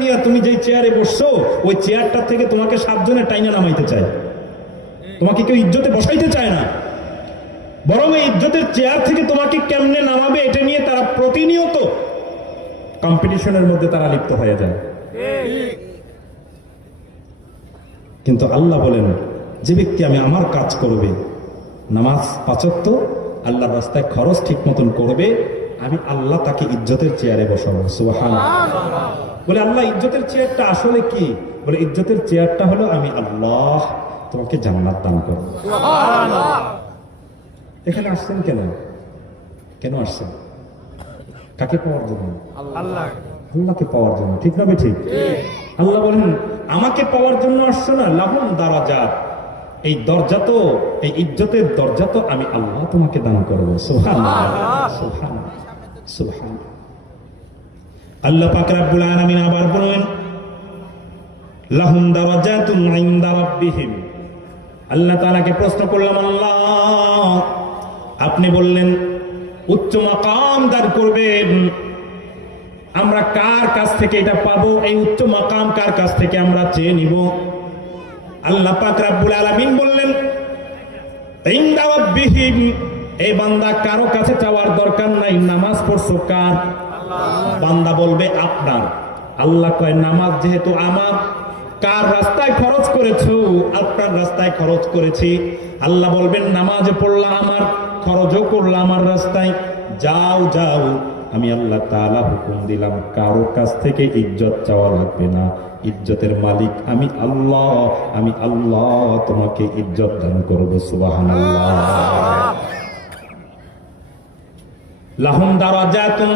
নিয়ে তুমি যেই চেয়ারে বসছো ওই চেয়ারটা থেকে তোমাকে 7 জনের টাইনা নামাইতে চায়, তোমাকে কেউ ইজ্জতে বসাইতে চায় না, বরং এই ইজ্জতের চেয়ার থেকে তোমাকে কেমনে নামাবে এটা নিয়ে তারা প্রতিনিয়ত কম্পিটিশনের মধ্যে তারা লিপ্ত হয়ে যায়। কিন্তু আল্লাহ বলেন যে ব্যক্তি আমি আমার কাজ করবে, নামাজ 5 ওয়াক্ত আল্লাহর রাস্তায় খরচ ঠিক মতন করবে, আমি আল্লাহ তাকে ইজ্জতের চেয়ারে বসাবো। সুবহানাল্লাহ। বলে আল্লাহ ইজ্জতের চেয়ারটা আসলে কি? বলে ইজ্জতের চেয়ারটা হলো আমি আল্লাহ তোমাকে জান্নাত দান করব। সুবহানাল্লাহ। এখানে আসছেন কেন? কেন আসছেন? কাকে পাওয়ার জন্য? আল্লাহ। আল্লাহকে পাওয়ার জন্য, ঠিক না ঠিক? আল্লাহ বলেন আমাকে পাওয়ার জন্য আসছো না, লাহুম দারাজাত, এই দরজা তো, এই ইজ্জতের দরজা তো আমি আল্লাহ তোমাকে দান করব। সুবহানাল্লাহ সুবহানাল্লাহ সুবহানাল্লাহ। আল্লাহ পাক রব্বুল আলামিন আবার বলেন লাহুম দারাজাতুন ইনদা রাব্বিহিম। আল্লাহ তাআলাকে প্রশ্ন করলাম, আল্লাহ আপনি বললেন উচ্চ মাকাম দান করবেন, আমরা কার কাছ থেকে এটা পাবো? এই উচ্চ মাকাম কার কাছ থেকে আমরা চেয়ে নিব? আল্লাহ পাক রব্বুল আলামিন বললেন ইনদা রাব্বিহিম, এই বান্দা কারো কাছে চাওয়ার দরকার নাই, নামাজ পড়ছো কার? বান্দা বলবে আপনার। আল্লাহ কয় নামাজ যেহেতু আমার, কার রাস্তায় খরচ করেছো? আপনার রাস্তায় খরচ করেছি। আল্লাহ বলবেন নামাজ পড়লাম আমার, খরচও করলাম আমার রাস্তায়, যাও যাও আমি আল্লাহ তাআলা হুকুম দিলাম কারো কাছ থেকে ইজ্জত চাওয়া লাগবে না, ইজ্জতের মালিক আমি আল্লাহ, আমি আল্লাহ তোমাকে ইজ্জত দান করব। সুবহানাল্লাহ। লাহুম দারাজাতুন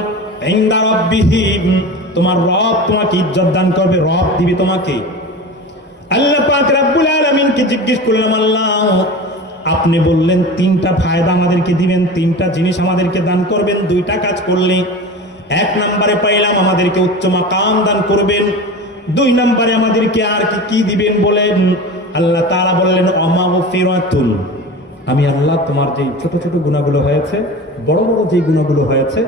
ইনদা রাব্বিহিম, তোমার রব তোমাকে ইজ্জত দান করবে, রব দিবে তোমাকে। আল্লাহ পাক রব্বুল আলামিনকে জিজ্ঞেস করলাম আল্লাহ আপনি বললেন 3টা ফায়দা আমাদেরকে দিবেন, 3টা জিনিস আমাদেরকে দান করবেন, 2টা কাজ করলে। 1 নম্বরে পাইলাম আমাদেরকে উচ্চ মাকাম দান করবেন, 2 নম্বরে আমাদেরকে আর কি দিবেন বলেন? আল্লাহ তাআলা বললেন অমাগফিরাতুন, আমি আল্লাহ তোমার যে ছোট ছোট গুনাহগুলো হয়েছে, বড় বড় যে গুনাহগুলো হয়েছে,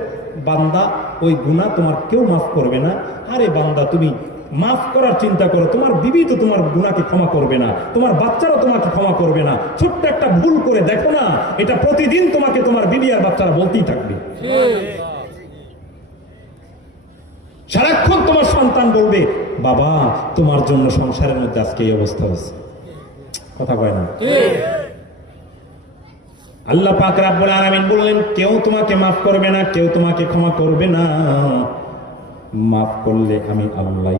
বান্দা ওই গুনাহ তোমার কেউ মাফ করবে না। আরে বান্দা তুমি মাফ করার চিন্তা করো, তোমার বিবি তো তোমার গুনাহকে ক্ষমা করবে না, তোমার বাচ্চারা তোমাকে ক্ষমা করবে না। ছোট্ট একটা ভুল করে দেখো না, এটা প্রতিদিন তোমাকে তোমার বিবি আর বাচ্চারা বলতেই থাকবে। সারাক্ষণ তোমার সন্তান বলবে বাবা তোমার জন্য সংসারের মধ্যে আজকে এই অবস্থা হয়েছে। কথা কয় না? আল্লাহ পাক রব্বুল আলামিন বললেন কেউ তোমাকে মাফ করবে না, কেউ তোমাকে ক্ষমা করবে না, মাফ করলে আমি আল্লাহ।